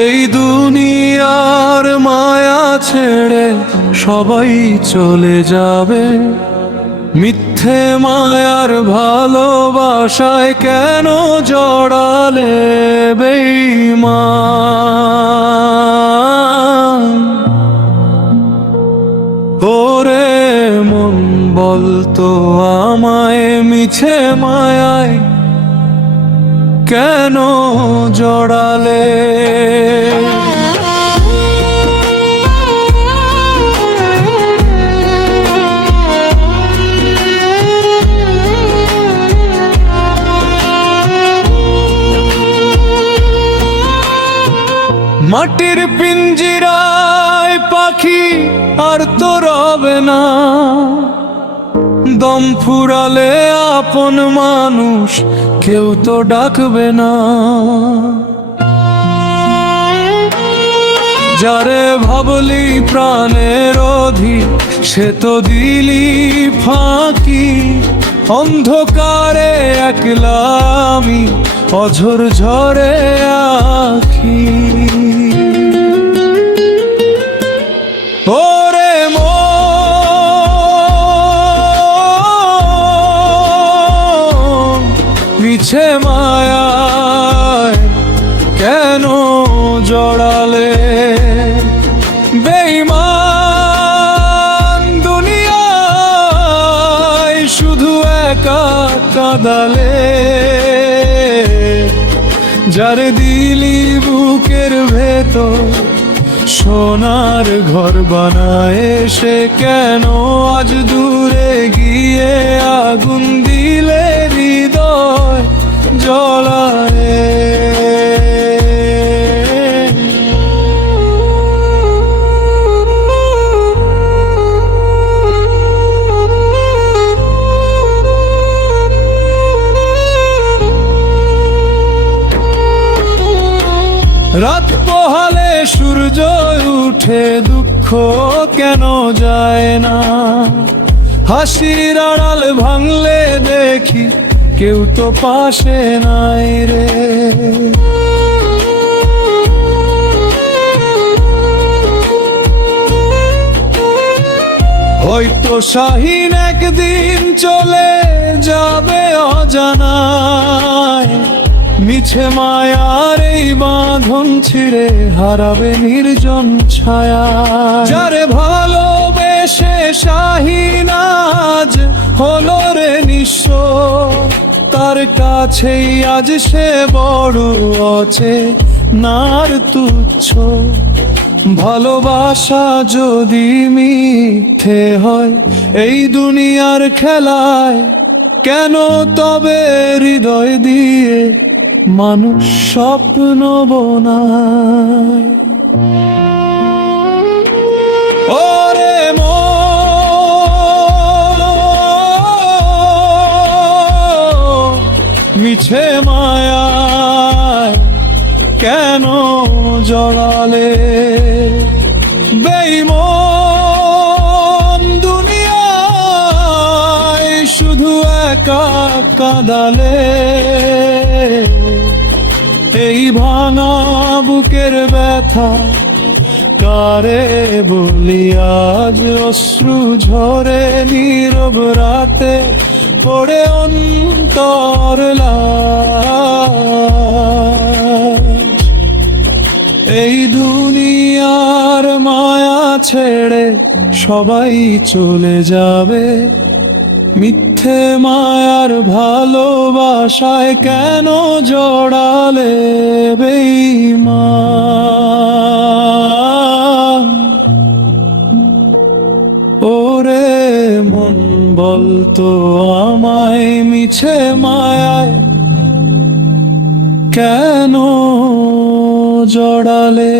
এই দুনিয়ার মায়া ছেড়ে সবাই চলে যাবে, মিথ্যে মায়ার ভালোবাসায় কেন জড়ালে বেঈমান? ওরে মন বলতো আমায় মিছে মায়ায় কেন জড়ালে? মাটির পিঞ্জিরায় পাখি আর তো রবে না, দম ফুরালে আপন মানুষ কেউ তো ডাকবে না। যারে ভাবলি প্রাণের অধিক সে তো দিলি ফাঁকি, অন্ধকারে একলা আমি অঝর ঝরে আখি। ওরে মন মিছে মায়ায় কেন জড়ালে বেঈমান? দুনিয়ায় শুধু একা কাঁদালে, যারে দিলি বুকের ভেতর সোনার ঘর বানায়, সে কেন আজ দূরে গিয়ে আগুন দিলে হৃদয় জ্বলায়? রাত পোহালে সূর্য উঠে, দুঃখ কেন যায় না? হাসির আড়াল ভাঙলে দেখি কেউ তো পাশে নাই রে। হয়তো শাহীন একদিন চলে যাবে অজানায়, মিছে মায়ার এই বাঁধন ছিঁড়ে হারাবে নির্জন ছায়া। যারে ভালোবেসে শাহীন আজ হলো রে নিঃস্ব, তার কাছেই আজ সে বড় অচেনার তুচ্ছ। ভালোবাসা যদি মিথ্যে হয় এই দুনিয়ার খেলায়, কেন তবে হৃদয় দিয়ে মানুষ স্বপ্ন বোনায়? ওরে মন মিছে মায়ায় কেন জড়ালে বেঈমান? দুনিয়ায় শুধু একা কাঁদালে, এই ভাঙা বুকের ব্যথা কারে বলি আজ? অশ্রু ঝরে নীরব রাতে পড়ে অন্তর লাজ। এই দুনিয়ার মায়া ছেড়ে সবাই চলে যাবে, মিথ্যে মায়ার ভালোবাসায় কেন জড়ালে বেঈমান? ওরে মন বলতো আমায় মিছে মায়ায় কেন জড়ালে?